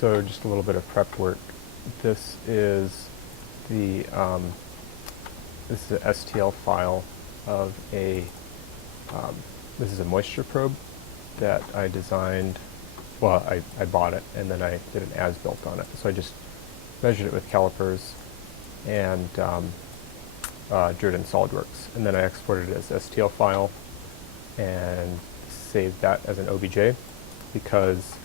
So just a little bit of prep work. This is the this is an STL file of a this is a moisture probe that I designed. Well, I bought it and then I did an as-built on it. So I just measured it with calipers and drew it in Solidworks, and then I exported it as STL file and saved that as an OBJ because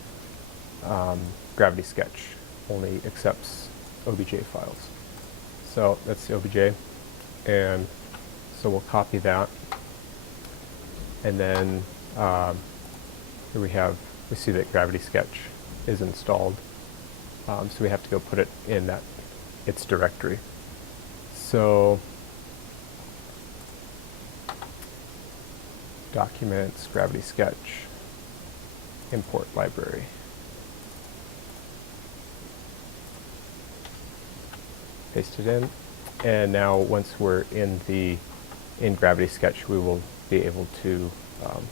Gravity Sketch only accepts OBJ files. So that's the OBJ, and so we'll copy that, and then here we see that Gravity Sketch is installed, so we have to go put it in its directory. So Documents, Gravity Sketch, import library. Paste it in, and now once we're in Gravity Sketch, we will be able to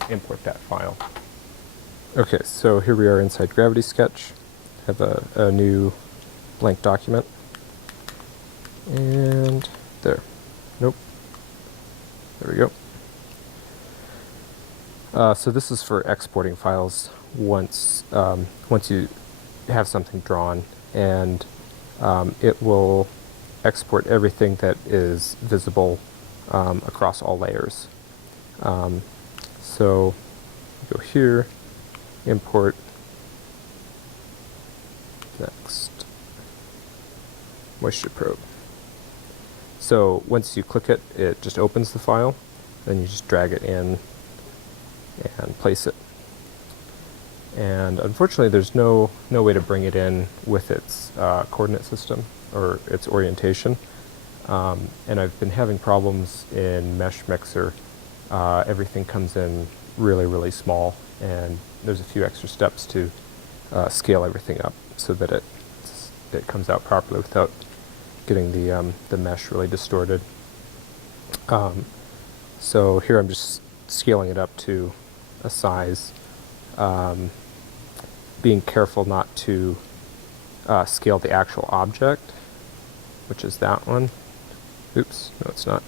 import that file. Okay, so here we are inside Gravity Sketch. I have a new blank document, and there. Nope. There we go. So this is for exporting files once you have something drawn, and it will export everything that is visible across all layers. So go here, import, next, moisture probe. So once you click it, it just opens the file, then you just drag it in and place it. And unfortunately there's no way to bring it in with its coordinate system or its orientation, and I've been having problems in Meshmixer. Everything comes in really small, and there's a few extra steps to scale everything up so that it comes out properly without getting the mesh really distorted. So here I'm just scaling it up to a size, being careful not to scale the actual object, which is that one. Oops, no it's not.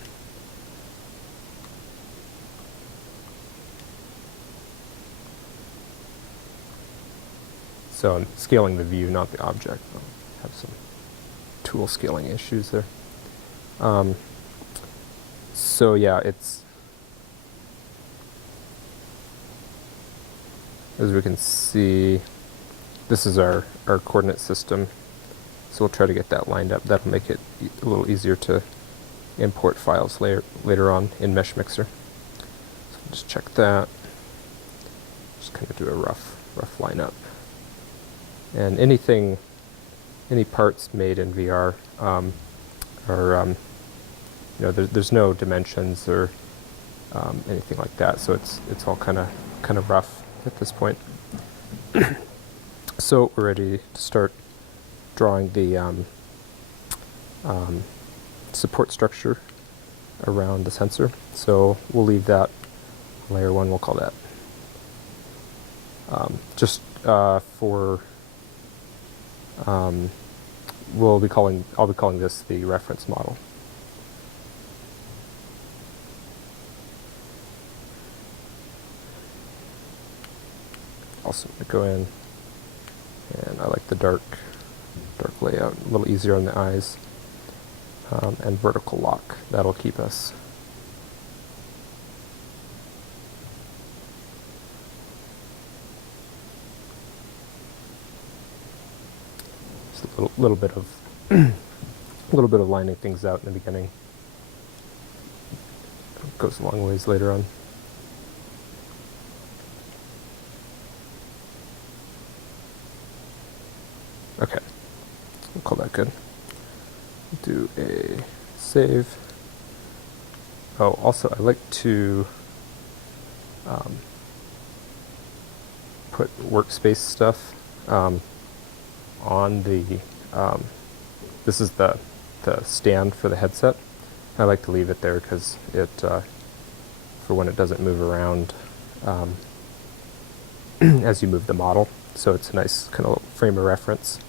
So I'm scaling the view, not the object. I'll have some tool scaling issues there. So yeah, it's, as we can see, this is our coordinate system. So we'll try to get that lined up. That'll make it a little easier to import files later on in Meshmixer. So just check that. Just kind of do a rough lineup. And any parts made in VR are, there's no dimensions or anything like that. So it's all kind of rough at this point. So we're ready to start drawing the support structure around the sensor. So we'll leave that layer 1, we'll call that. I'll be calling this the reference model. Also go in, and I like the dark layout, a little easier on the eyes, and vertical lock. That'll keep us. Just a little bit of lining things out in the beginning. It goes a long ways later on. Okay, we'll call that good. Do a save. Oh, also I like to put workspace stuff on the, this is the stand for the headset. I like to leave it there because it, for when it doesn't move around as you move the model. So it's a nice kind of frame of reference.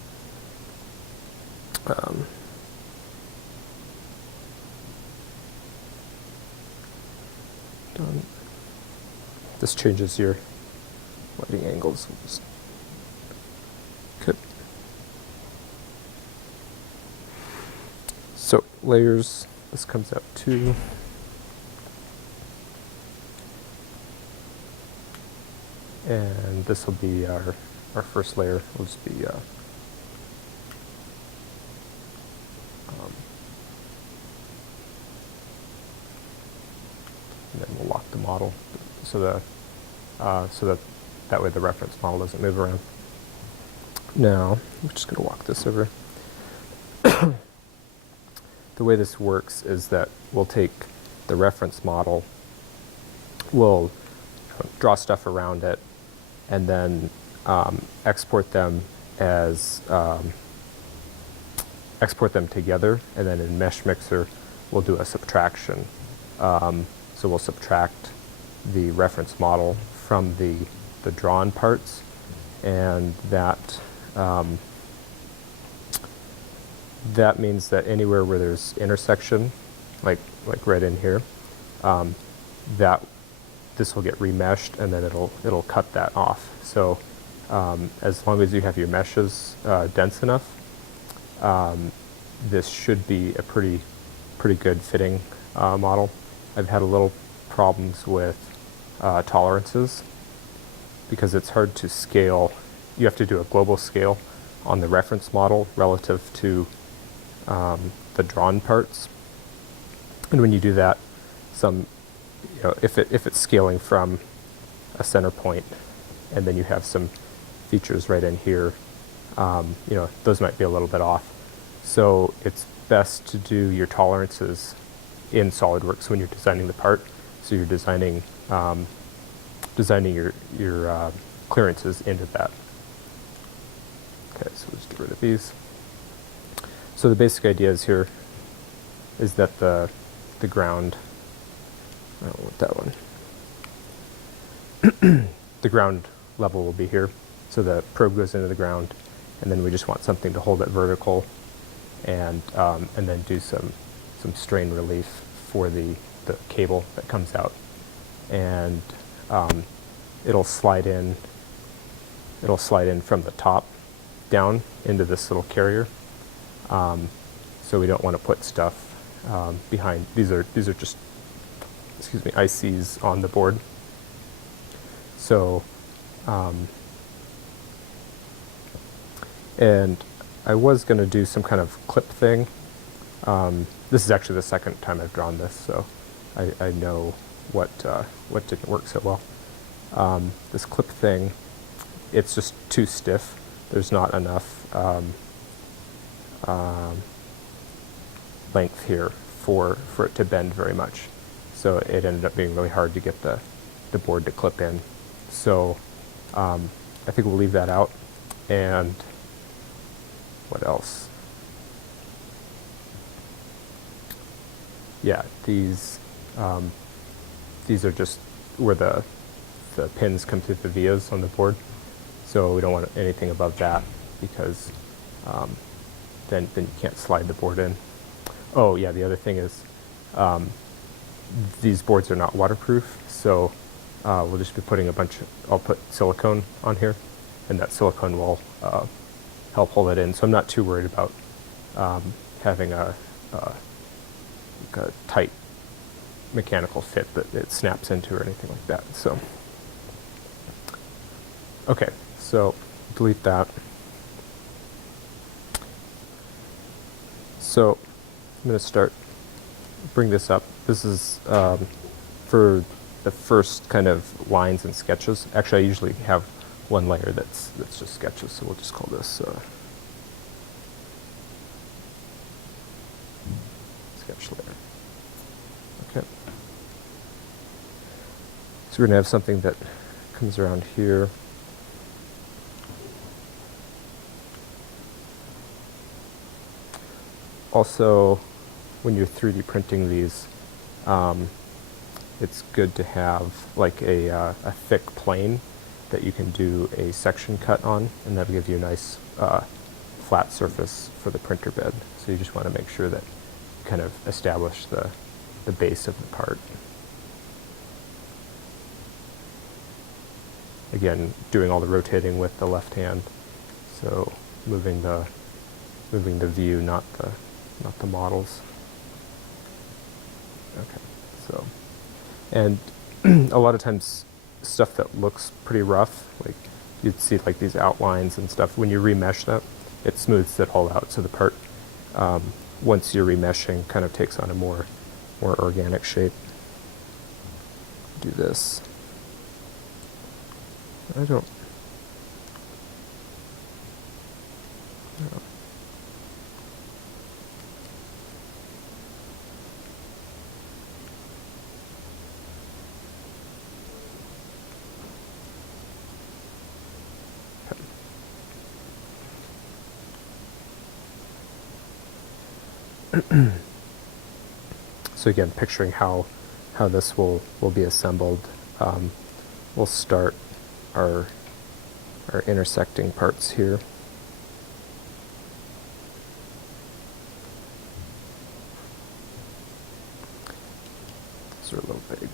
Done. This changes your lighting angles. Okay. So layers, this comes out 2. And this will be our first layer. Will just be and then we'll lock the model so that way the reference model doesn't move around. Now I'm just going to walk this over. The way this works is that we'll take the reference model, we'll draw stuff around it, and then export them together, and then in Meshmixer we'll do a subtraction. So we'll subtract the reference model from the drawn parts, and that means that anywhere where there's intersection, like right in here, that this will get remeshed, and then it'll cut that off. So as long as you have your meshes dense enough, this should be a pretty good fitting model. I've had a little problems with tolerances because it's hard to scale. You have to do a global scale on the reference model relative to the drawn parts, and when you do that, if it's scaling from a center point, and then you have some features right in here, those might be a little bit off. So it's best to do your tolerances in SolidWorks when you're designing the part. So you're designing your clearances into that. Okay, so we'll just get rid of these. So the basic idea is here is that the ground, I don't want that one. The ground level will be here. So the probe goes into the ground, and then we just want something to hold it vertical, and then do some strain relief for the cable that comes out, and it'll slide in from the top down into this little carrier. So we don't want to put stuff behind. These are just, ICs on the board. So and I was going to do some kind of clip thing. This is actually the second time I've drawn this, so I know what didn't work so well. This clip thing, it's just too stiff. There's not enough length here for it to bend very much. So it ended up being really hard to get the board to clip in. So I think we'll leave that out. And what else? Yeah, these are just where the pins come through the vias on the board. So we don't want anything above that, because then you can't slide the board in. Oh yeah, the other thing is these boards are not waterproof, so we'll just be putting I'll put silicone on here, and that silicone will help hold it in. So I'm not too worried about having a tight mechanical fit that it snaps into or anything like that. So okay, so delete that. So I'm going to bring this up. This is for the first kind of lines and sketches. Actually, I usually have one layer that's just sketches, so we'll just call this sketch layer. Okay. So we're going to have something that comes around here. Also, when you're 3D printing these, it's good to have like a thick plane, that you can do a section cut on, and that'll give you a nice flat surface for the printer bed. So you just want to make sure that you kind of establish the base of the part. Again, doing all the rotating with the left hand, so moving the view, not the models. Okay, so, and a lot of times stuff that looks pretty rough, like you'd see like these outlines and stuff, when you remesh that, it smooths it all out. So the part, once you're remeshing, kind of takes on a more organic shape. Do this. I don't. No. So again, picturing how this will be assembled, we'll start our intersecting parts here. These are a little big.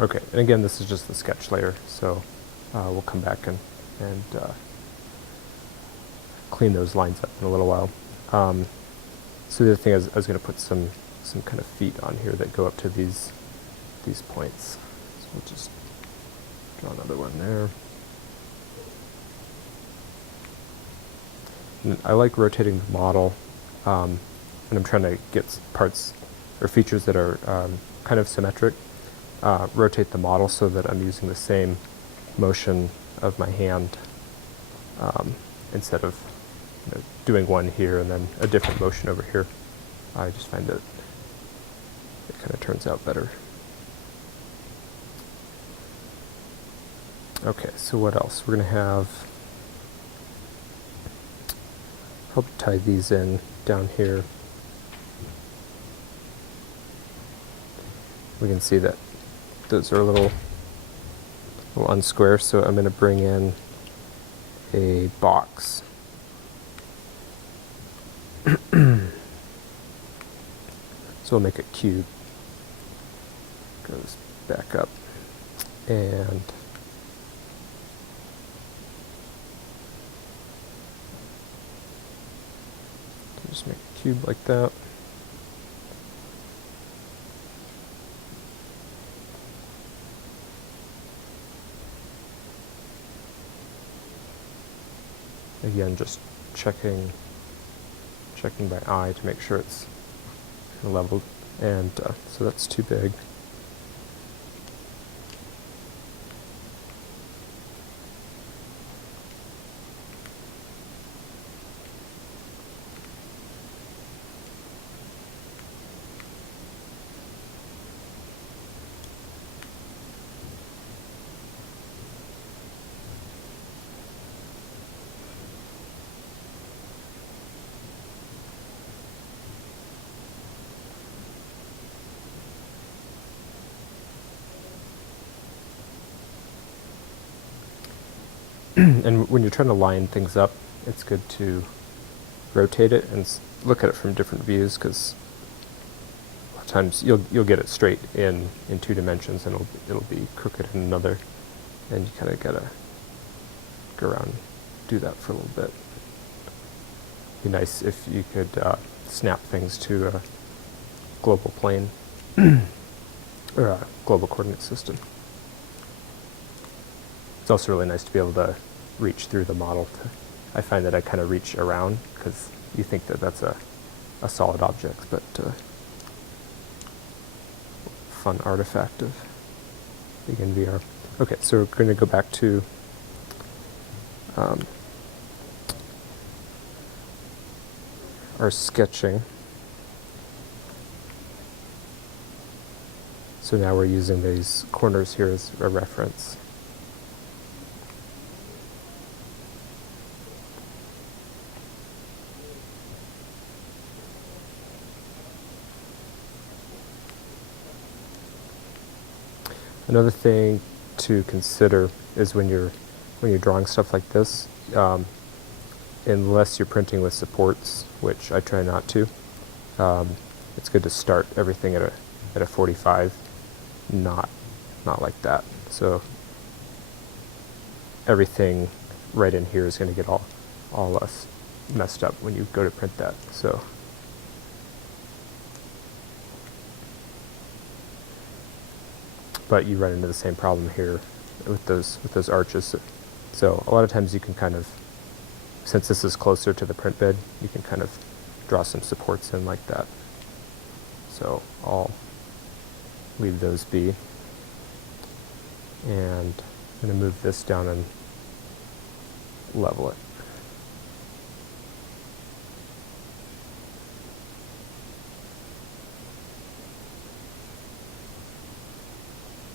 Okay, and again, this is just the sketch layer, so we'll come back and clean those lines up in a little while. So the other thing is I was going to put some kind of feet on here that go up to these points. So we'll just draw another one there. And I like rotating the model when I'm trying to get parts or features that are kind of symmetric. Rotate the model so that I'm using the same motion of my hand instead of doing one here and then a different motion over here. I just find that it kind of turns out better. Okay, so what else? We're going to have, help tie these in down here. We can see that those are a little unsquare, so I'm going to bring in a box. So we'll make a cube. Goes back up, and just make a cube like that. Again, just checking by eye to make sure it's leveled, and so that's too big. And when you're trying to line things up, it's good to rotate it and look at it from different views, because a lot of times you'll get it straight in 2 dimensions and it'll be crooked in another, and you kind of gotta go around and do that for a little bit. It'd be nice if you could snap things to a global plane or a global coordinate system. It's also really nice to be able to reach through the model. I find that I kind of reach around because you think that that's a solid object, but fun artifact of Begin VR. Okay, so we're going to go back to our sketching. So now we're using these corners here as a reference. Another thing to consider is when you're drawing stuff like this, unless you're printing with supports, which I try not to, it's good to start everything at a 45, not like that. So everything right in here is going to get all messed up when you go to print that. So but you run into the same problem here with those arches. So a lot of times you can kind of, since this is closer to the print bed, you can kind of draw some supports in like that. So I'll leave those be. And I'm going to move this down and level it.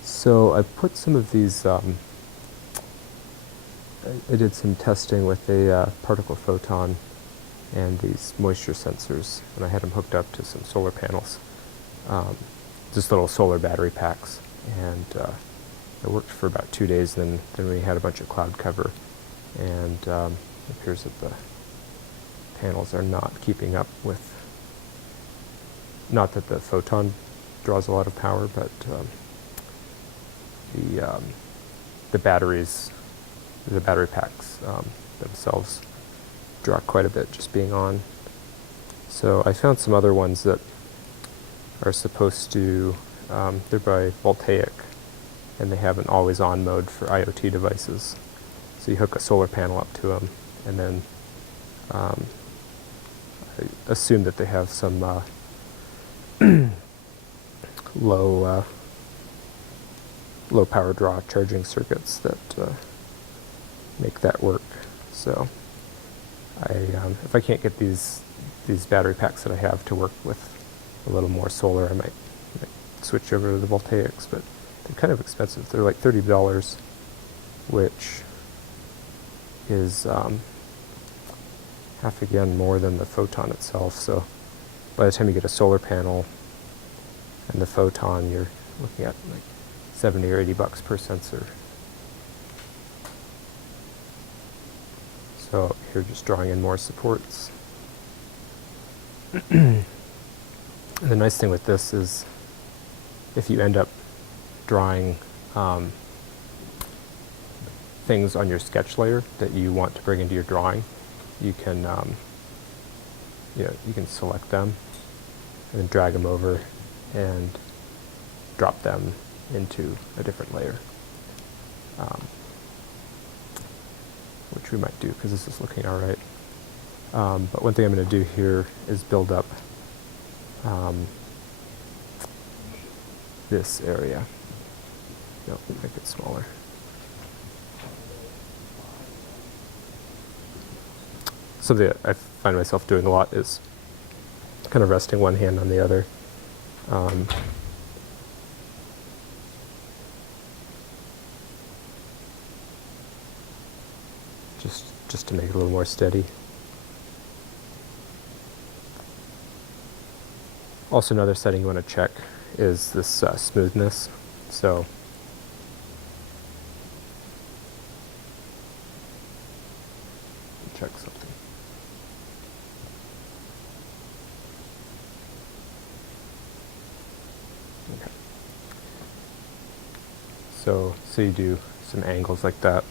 So I put some of these, I did some testing with a particle photon and these moisture sensors, and I had them hooked up to some solar panels, just little solar battery packs, and it worked for about 2 days, and then we had a bunch of cloud cover, and it appears that the panels are not keeping up with, not that the photon draws a lot of power, but the batteries, the battery packs themselves draw quite a bit just being on. So I found some other ones that are supposed to, they're by Voltaic, and they have an always-on mode for IoT devices. So you hook a solar panel up to them, and then I assume that they have some low power draw charging circuits that make that work. So if I can't get these battery packs that I have to work with a little more solar, I might switch over to the Voltaics, but they're kind of expensive. They're like $30, which is half again more than the photon itself. So by the time you get a solar panel and the photon, you're looking at like $70 or $80 per sensor. So here, just drawing in more supports. The nice thing with this is, if you end up drawing things on your sketch layer that you want to bring into your drawing, you can you can select them and then drag them over and drop them into a different layer, which we might do because this is looking all right. But one thing I'm going to do here is build up this area. No, make it smaller. Something that I find myself doing a lot is kind of resting one hand on the other. Just to make it a little more steady. Also, another setting you want to check is this smoothness. So check something. Okay. So you do some angles like that.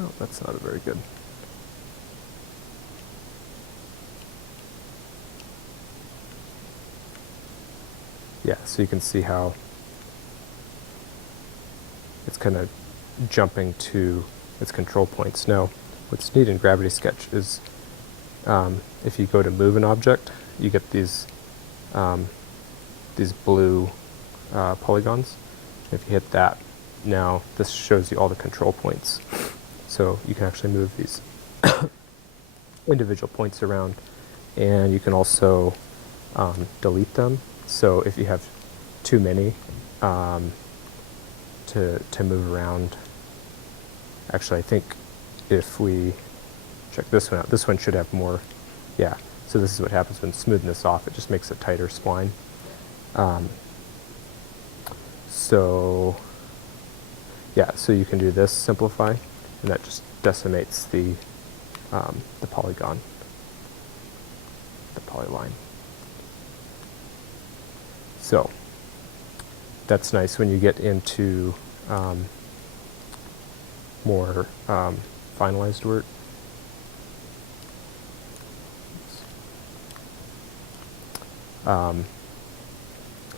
Oh, that's not very good. Yeah, so you can see how it's kind of jumping to its control points. Now, what's neat in Gravity Sketch is if you go to move an object, you get these these blue polygons. If you hit that, now this shows you all the control points. So you can actually move these individual points around, and you can also delete them. So if you have too many to move around, actually I think if we check this one out, this one should have more. Yeah, so this is what happens when smoothing this off. It just makes a tighter spline. So yeah, so you can do this, simplify, and that just decimates the polygon, the polyline. So that's nice when you get into more finalized work.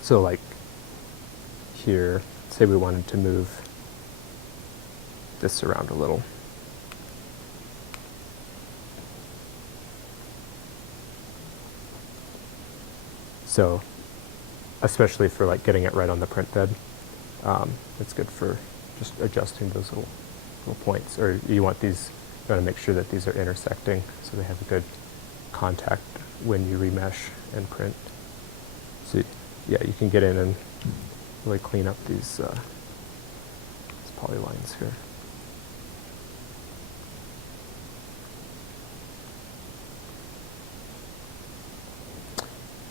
So like here, say we wanted to move this around a little. So especially for like getting it right on the print bed, it's good for just adjusting those little points. Or you want to make sure that these are intersecting so they have a good contact when you remesh and print. So yeah, you can get in and really clean up these polylines here.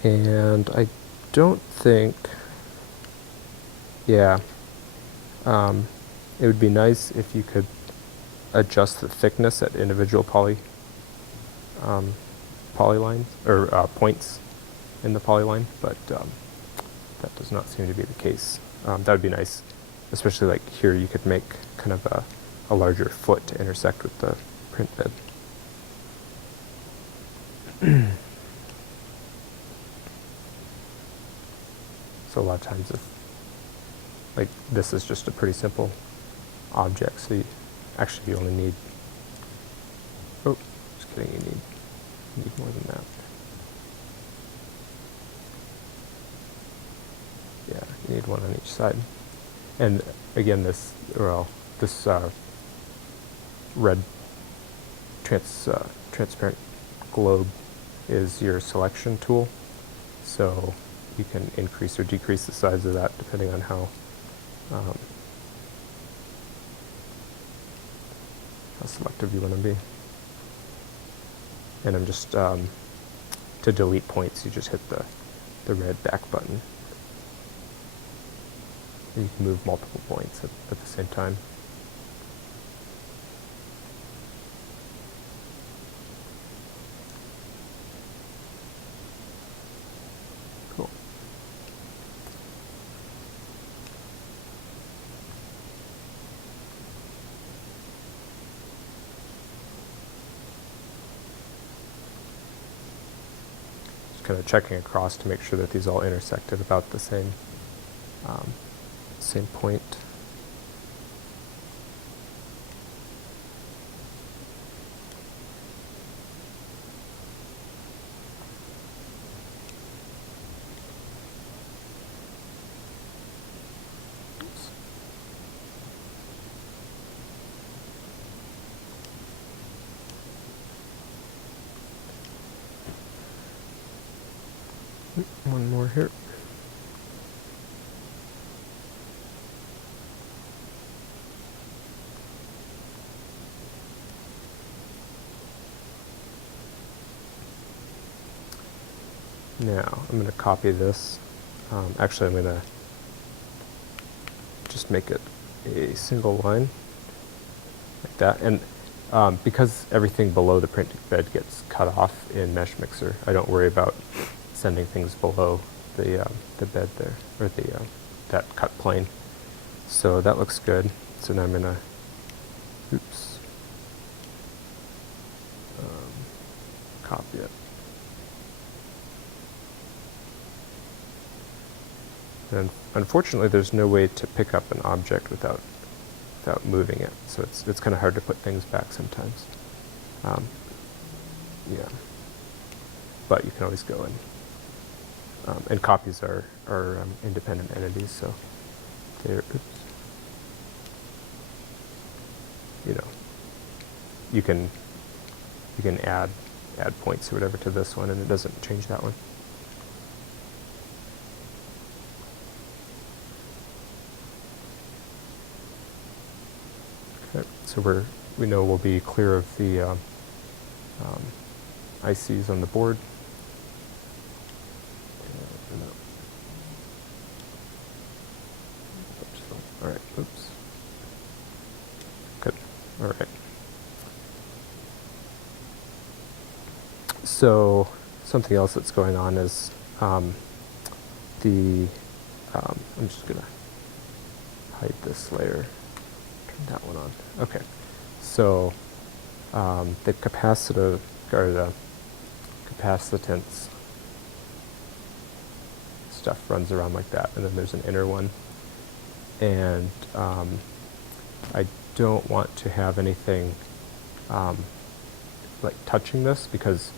And I don't think, yeah, it would be nice if you could adjust the thickness at individual polylines, or points in the polyline, but that does not seem to be the case. That would be nice, especially like here you could make kind of a larger foot to intersect with the print bed. So a lot of times, if like this is just a pretty simple object, so you only need, oh, just kidding, you need more than that. Yeah, you need one on each side. And again, this red transparent globe is your selection tool. So you can increase or decrease the size of that depending on how selective you want to be. And I'm just, to delete points, you just hit the red back button. And you can move multiple points at the same time. Cool. Just kind of checking across to make sure that these all intersect at about the same point. Oops. One more here. Now, I'm going to copy this. Actually, I'm going to just make it a single line, like that. And because everything below the printing bed gets cut off in Meshmixer, I don't worry about sending things below the bed there, or that cut plane. So that looks good. So now I'm going to, oops, copy it. And unfortunately, there's no way to pick up an object without moving it. So it's kind of hard to put things back sometimes. Yeah, but you can always go and and copies are independent entities, so they're, you know, you can add points or whatever to this one, and it doesn't change that one. Okay, so we know we'll be clear of the ICs on the board. All right, oops. Good, all right. So something else that's going on is I'm just gonna hide this layer, turn that one on. Okay, so the capacitive, or the capacitance stuff runs around like that, and then there's an inner one. And I don't want to have anything like touching this, because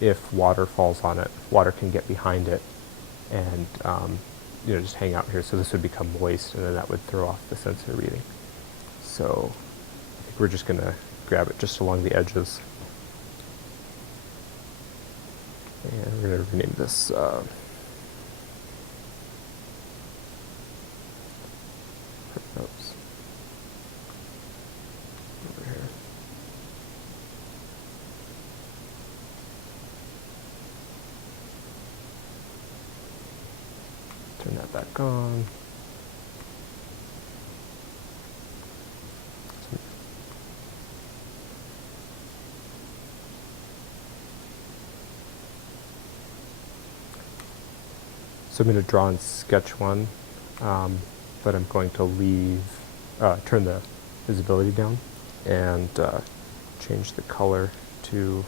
if water falls on it, water can get behind it and you know, just hang out here. So this would become moist, and then that would throw off the sensor reading. So I think we're just going to grab it just along the edges. And we're going to rename this oops. Over here. Turn that back on. So I'm going to draw in sketch one, but I'm going to turn the visibility down and change the color to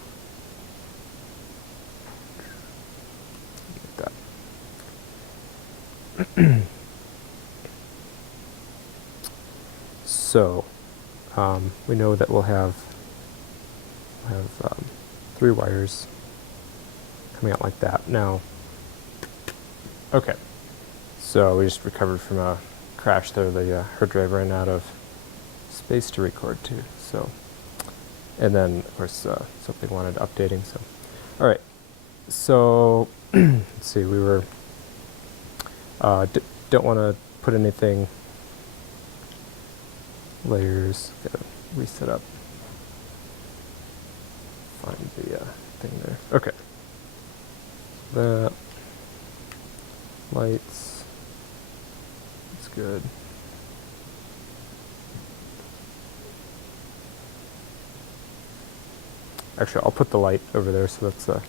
like that. So we know that we'll have 3 wires coming out like that. Now, okay, so we just recovered from a crash there. The hard drive ran out of space to record to. So, and then of course something wanted updating. So, all right. So let's see. We were don't want to put anything layers. Gotta reset up. Find the thing there. Okay. That lights. That's good. Actually, I'll put the light over there, so that's a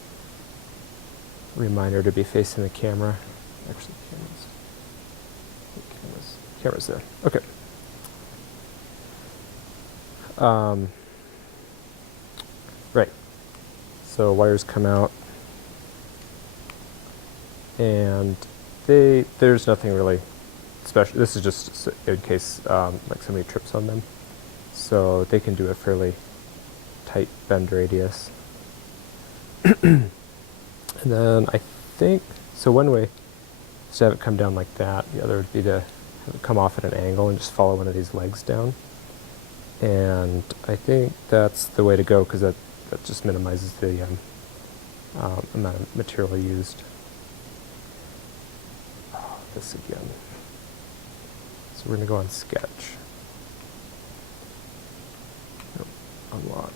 reminder to be facing the camera. Actually, camera's there. Okay. Right. So wires come out, and there's nothing really special. This is just in case like somebody trips on them, so they can do a fairly tight bend radius. And then I think, so one way is to have it come down like that. The other would be to have it come off at an angle and just follow one of these legs down. And I think that's the way to go, because that just minimizes the amount of material used. Oh, this again. So we're going to go on sketch. Nope, unlock.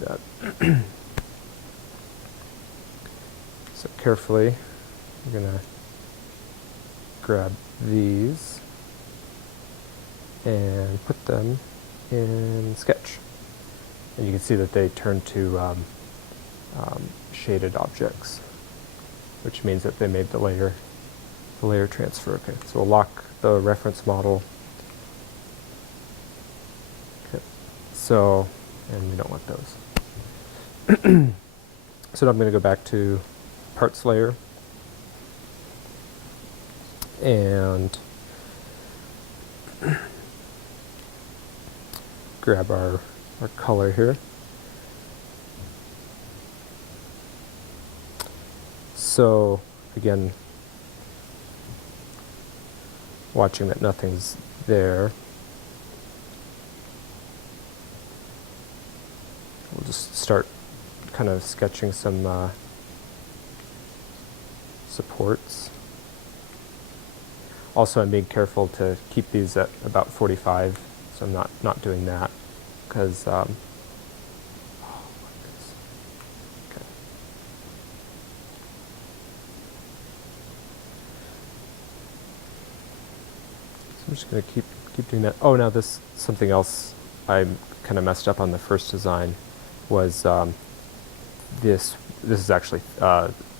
That. So carefully, we're going to grab these and put them in sketch. And you can see that they turn to shaded objects, which means that they made the layer transfer. Okay, so we'll lock the reference model. Okay, so, and we don't want those. So now I'm going to go back to parts layer and grab our color here. So again, watching that nothing's there. We'll just start kind of sketching some supports. Also, I'm being careful to keep these at about 45, so I'm not doing that, because okay. So I'm just going to keep doing that. Oh, now this something else I kind of messed up on the first design was this is actually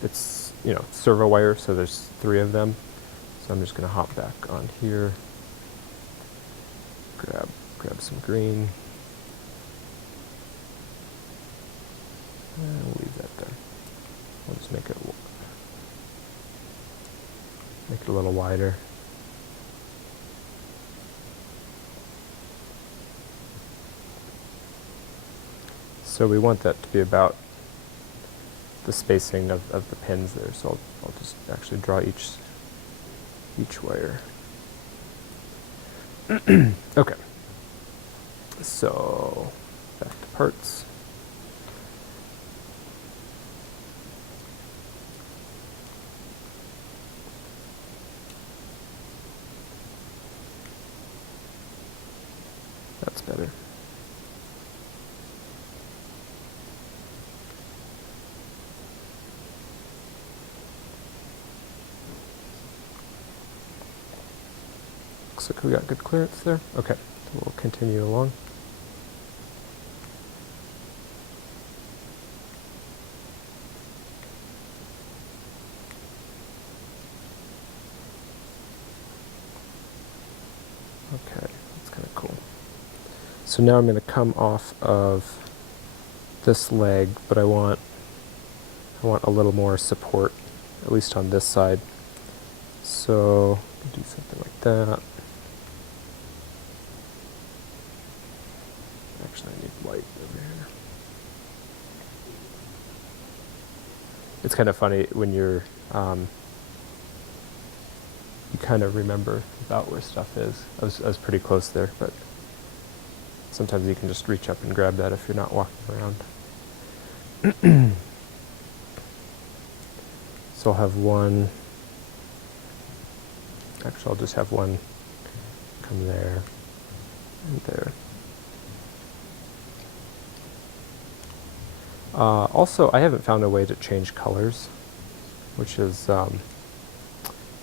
it's servo wire, so there's 3 of them. So I'm just going to hop back on here, grab some green, and we'll leave that there. We'll just make it a little wider. So we want that to be about the spacing of the pins there. So I'll just actually draw each wire. Okay. So back to parts. That's better. Looks like we got good clearance there. Okay, we'll continue along. Okay, that's kind of cool. So now I'm going to come off of this leg, but I want a little more support, at least on this side. So do something like that. Actually, I need white over here. It's kind of funny when you're you kind of remember about where stuff is. I was pretty close there, but sometimes you can just reach up and grab that if you're not walking around. So I'll have one. Actually, I'll just have one come there and there. Also, I haven't found a way to change colors, which is,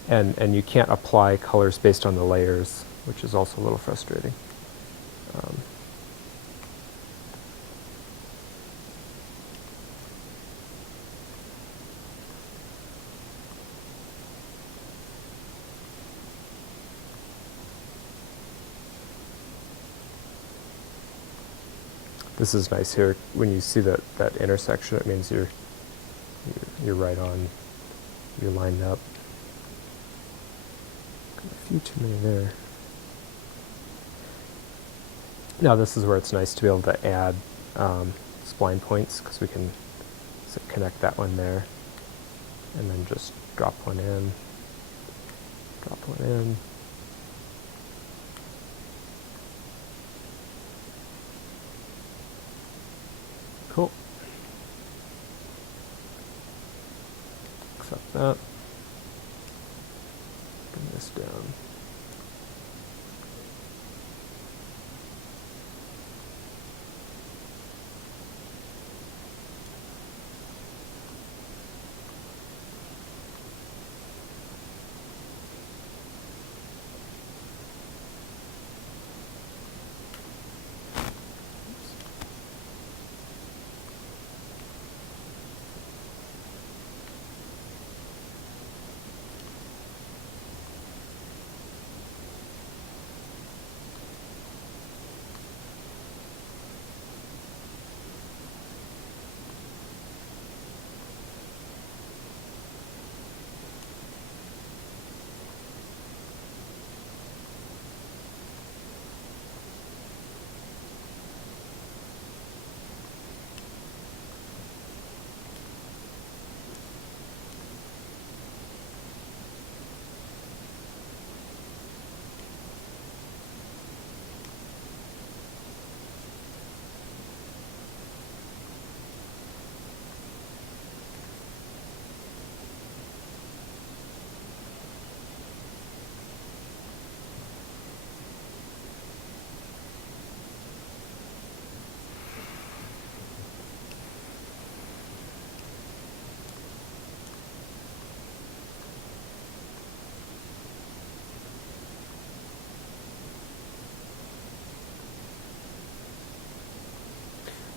and you can't apply colors based on the layers, which is also a little frustrating. This is nice here. When you see that intersection, it means you're right on. You're lined up. Got a few too many there. Now this is where it's nice to be able to add spline points, because we can connect that one there, and then just drop one in. Drop one in. Cool. Accept that. Bring this down.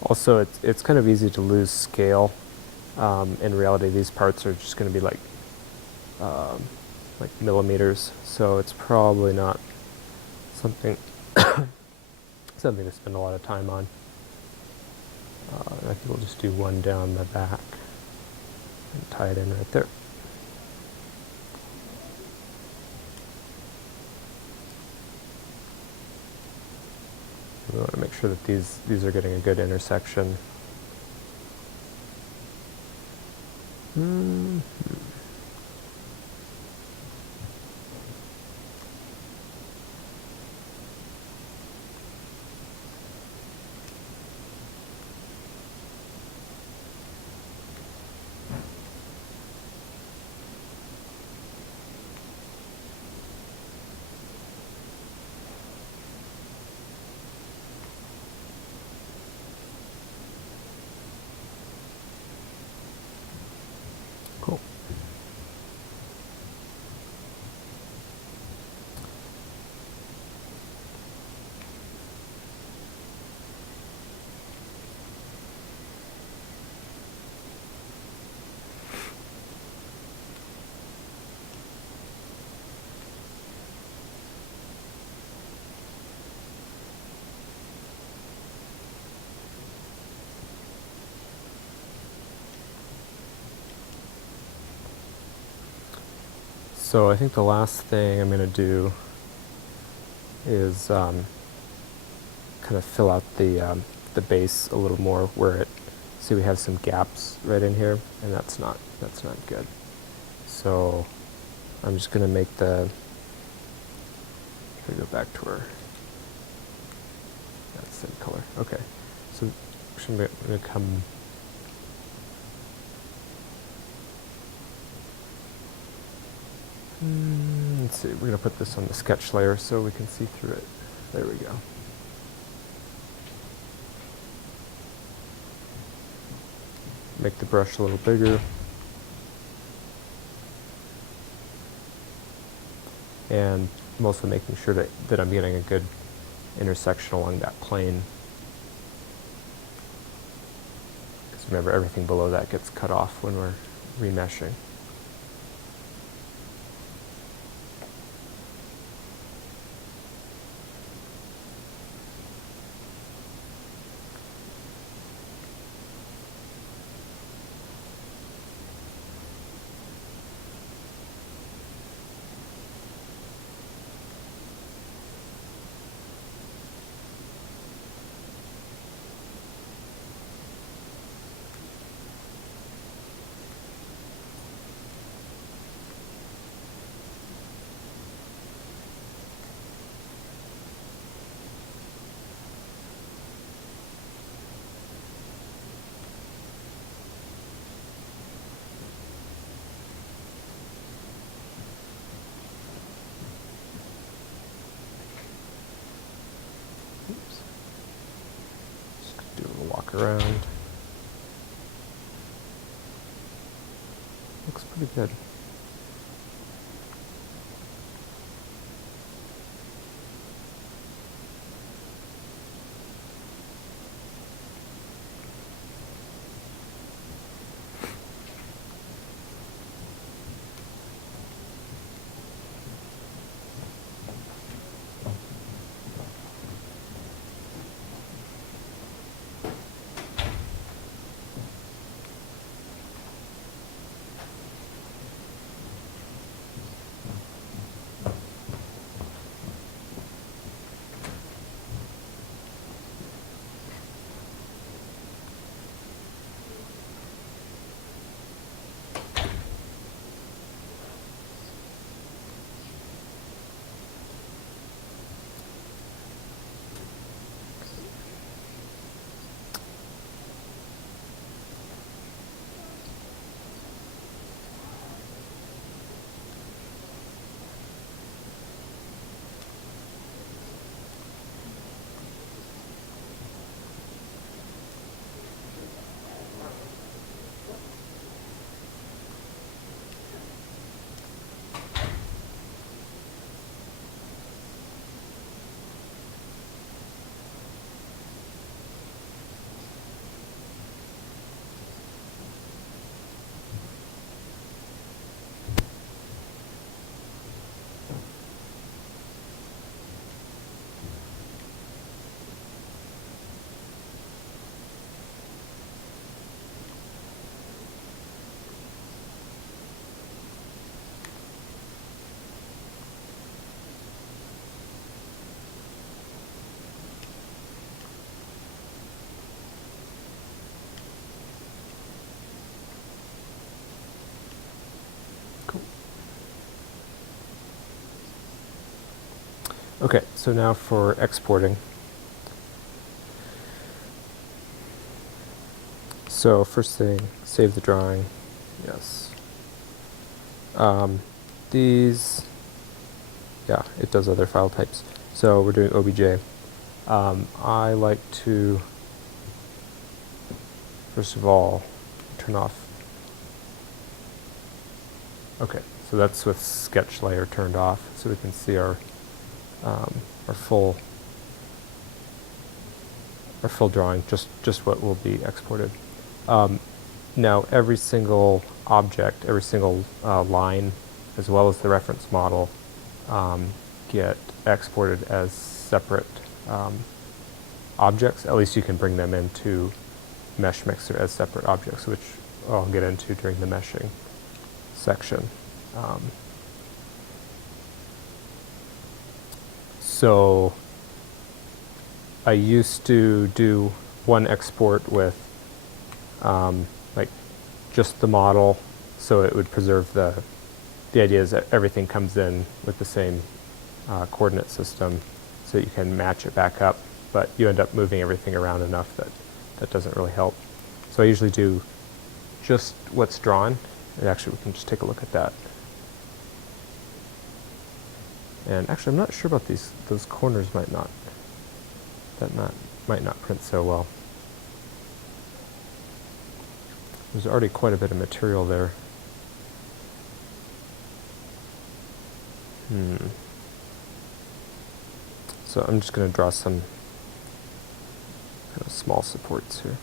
Also, it's kind of easy to lose scale. In reality, these parts are just going to be like millimeters, so it's probably not something something to spend a lot of time on. I think we'll just do one down the back and tie it in right there. We want to make sure that these are getting a good intersection. Cool. So I think the last thing I'm going to do is kind of fill out the base a little more where it. See, we have some gaps right in here, and that's not good. So I'm just going to make go back to our that's same color. Okay, so I'm going to come. Let's see, we're going to put this on the sketch layer so we can see through it. There we go. Make the brush a little bigger. And I'm also making sure that I'm getting a good intersection along that plane. Because remember, everything below that gets cut off when we're remeshing. Around. Looks pretty good. Okay, so now for exporting. So first thing, save the drawing. Yes. These, yeah, it does other file types. So we're doing OBJ. I like to, first of all, turn off. Okay, so that's with sketch layer turned off, so we can see our full drawing, just what will be exported. Now every single object, every single line, as well as the reference model, get exported as separate objects. At least you can bring them into Meshmixer as separate objects, which I'll get into during the meshing section. So I used to do one export with like just the model, so it would preserve the idea is that everything comes in with the same coordinate system, so you can match it back up, but you end up moving everything around enough that that doesn't really help. So I usually do just what's drawn, and actually we can just take a look at that. And actually I'm not sure about those corners might not print so well. There's already quite a bit of material there. So I'm just going to draw some kind of small supports here.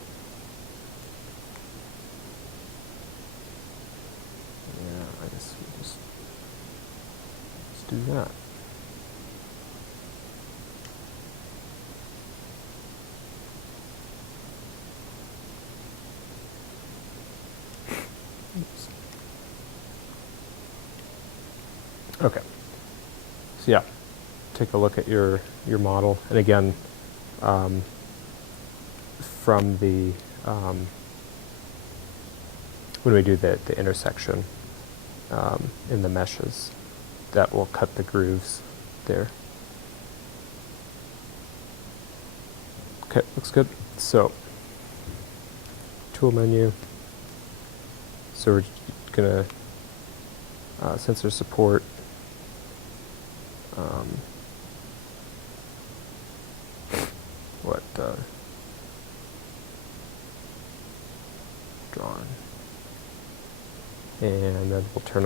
Yeah, I guess we'll just do that. Oops. Okay. So yeah, take a look at your model, and again, from the when we do the intersection in the meshes, that will cut the grooves there. Okay, looks good. So tool menu. So we're gonna sensor support. Drawn, and then we'll turn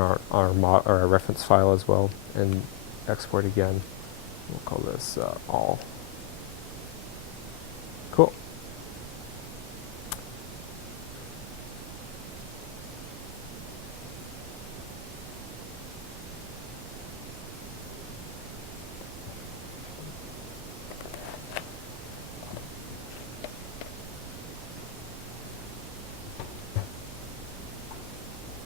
our reference file as well and export again. We'll call this all. Cool.